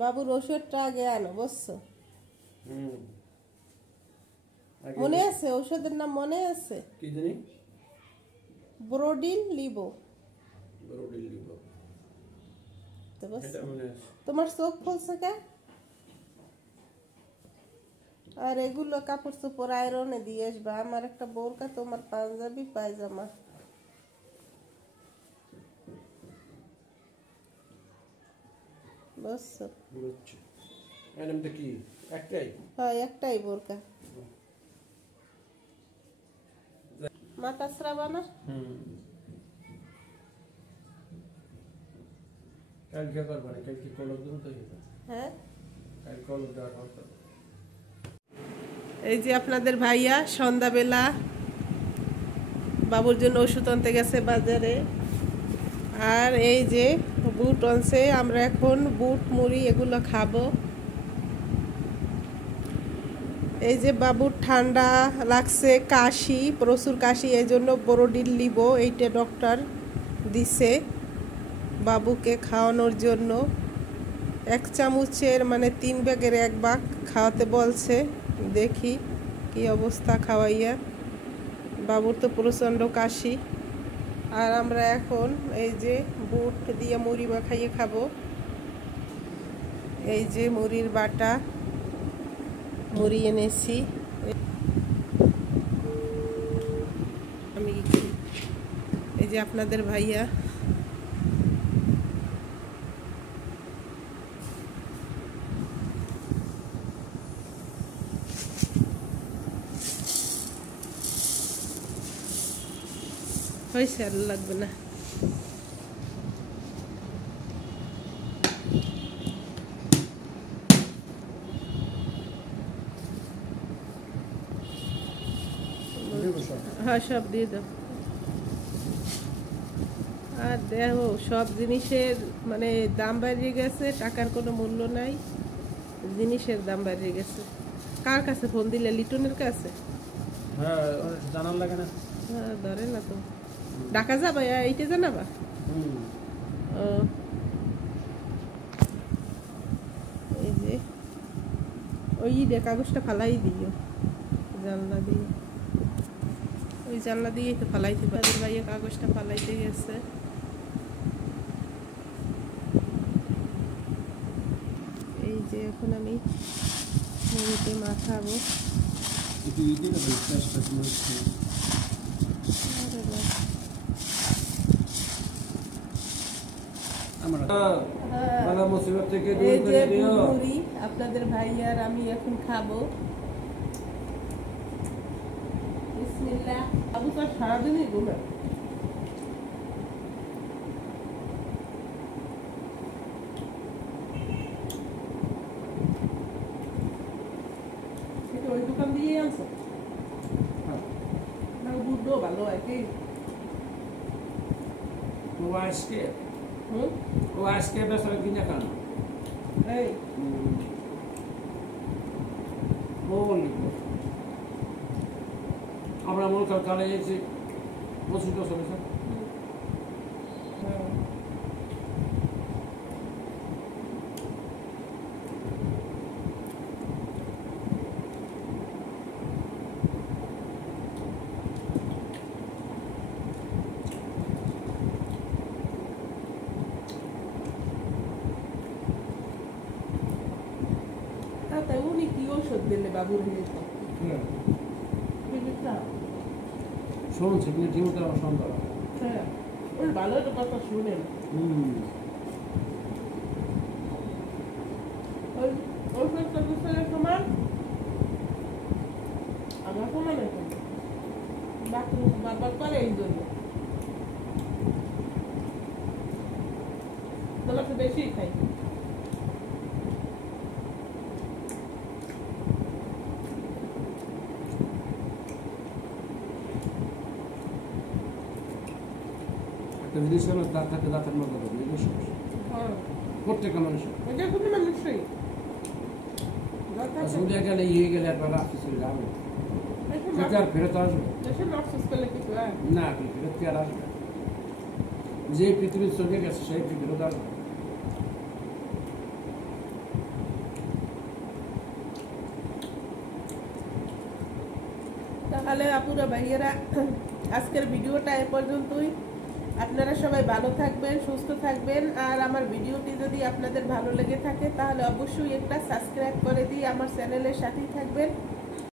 বাবুর ওষুধটা আগে আনো বুঝছো? মনে আছে ওষুধের নাম মনে আছে? কি জানি? ব্রোডিল লিবো। ব্রোডিল লিবো। তোমার চোখ ফুলছে কে? আর এগুলো কাপড় চোপড় আয়রনে দিয়ে আসবা। আমার একটা বোরকা, তোমার পাঞ্জাবি পায়জামা। বুঝছো? বুঝছি। এরমটা কি একটাই? হ্যাঁ একটাই বোরকা। মাথা শ্রাবা না? কালকে করবা না, কালকে কলম দেবো তো। হ্যাঁ কাল কলম দেওয়ার কথা। এই যে আপনাদের ভাইয়া সন্ধ্যাবেলা বাবুর জন্য ওষুধ আনতে গেছে বাজারে। আর এই যে বুট আনছে, আমরা এখন বুট মুড়ি এগুলো খাবো। এই যে বাবুর ঠান্ডা লাগছে, কাশি, প্রচুর কাশি, এই জন্য ব্রোডিল লিবো এইটা ডক্টর দিছে বাবুকে খাওয়ানোর জন্য। 1 চামচের মানে 3 ভাগের 1 ভাগ খাওয়াতে বলছে। দেখি কি অবস্থা খাওয়াইয়া। বাবুর তো প্রচণ্ড কাশি। আর আমরা এখন এই যে বুট দিয়ে মুড়ি মাখাইয়ে খাবো। এই যে মুড়ির বাটা, মুড়ি এনেছি আমি। এই যে আপনাদের ভাইয়া হয়েছে, আর লাগবে না। হ্যাঁ সব দিয়ে দাও। আর দেখো সব জিনিসের মানে দাম বাড়িয়ে গেছে, টাকার কোনো মূল্য নাই, জিনিসের দাম বাড়িয়ে গেছে। কার কাছে ফোন দিলে? লিটনের কাছে? হ্যাঁ জানার লাগে না। হ্যাঁ ধরে না তো। ঢাকা যাবা? এইটা জানাবা? ও এই যে ওই কাগজটা ফালাই দিও জানলা দিয়ে, ওই জানলা দিয়ে তো ফালাইতে পারে। ভাইয়া কাগজটা ফালাইতে গেছে। এই যে এখন আমি মুড়িতে মাখাবো। আপনাদের ভাইয়ার আমি এখন খাবো। বিসমিল্লাহ। আবু তো সারাদিনই ঘুমায়। ওই দোকান দিয়ে আনছো না? বুদ্ধ ভালো আর কি। ও আজকে বেসরা কিনে খান। এই আমরা মনে কর কালে এসেছি 25 বছর হয়েছে। উনি কি ওষুধ দিলে বাবুর? শুনছি কিন্তু ঠিক মতো আমার সন্দেহ। হ্যাঁ ওই ভালো কথা শুনেন। ওষুধটা দিচ্ছে তোমার, আমার কোনো নেই। ডাক্তার বারবার করে এই জন্য তোমাকে বেশি খাই। দাঁত থাকে, দাঁতের মতো প্রত্যেকটা মানুষের গেলে ইয়ে গেলে একবার রাখতে চলে যাবে, আর ফেরত আসবে না। ফেরত কি আর আসবে? যে পৃথিবীর চোখে গেছে সেই ফেরত আসবে। তাহলে আপুরা ভাইয়েরা আজকের ভিডিওটা এ পর্যন্তই। আপনারা সবাই ভালো থাকবেন, সুস্থ থাকবেন। আর আমার ভিডিওটি যদি আপনাদের ভালো লেগে থাকে তাহলে অবশ্যই একটা সাবস্ক্রাইব করে দিয়ে আমার চ্যানেলের সাথেই থাকবেন।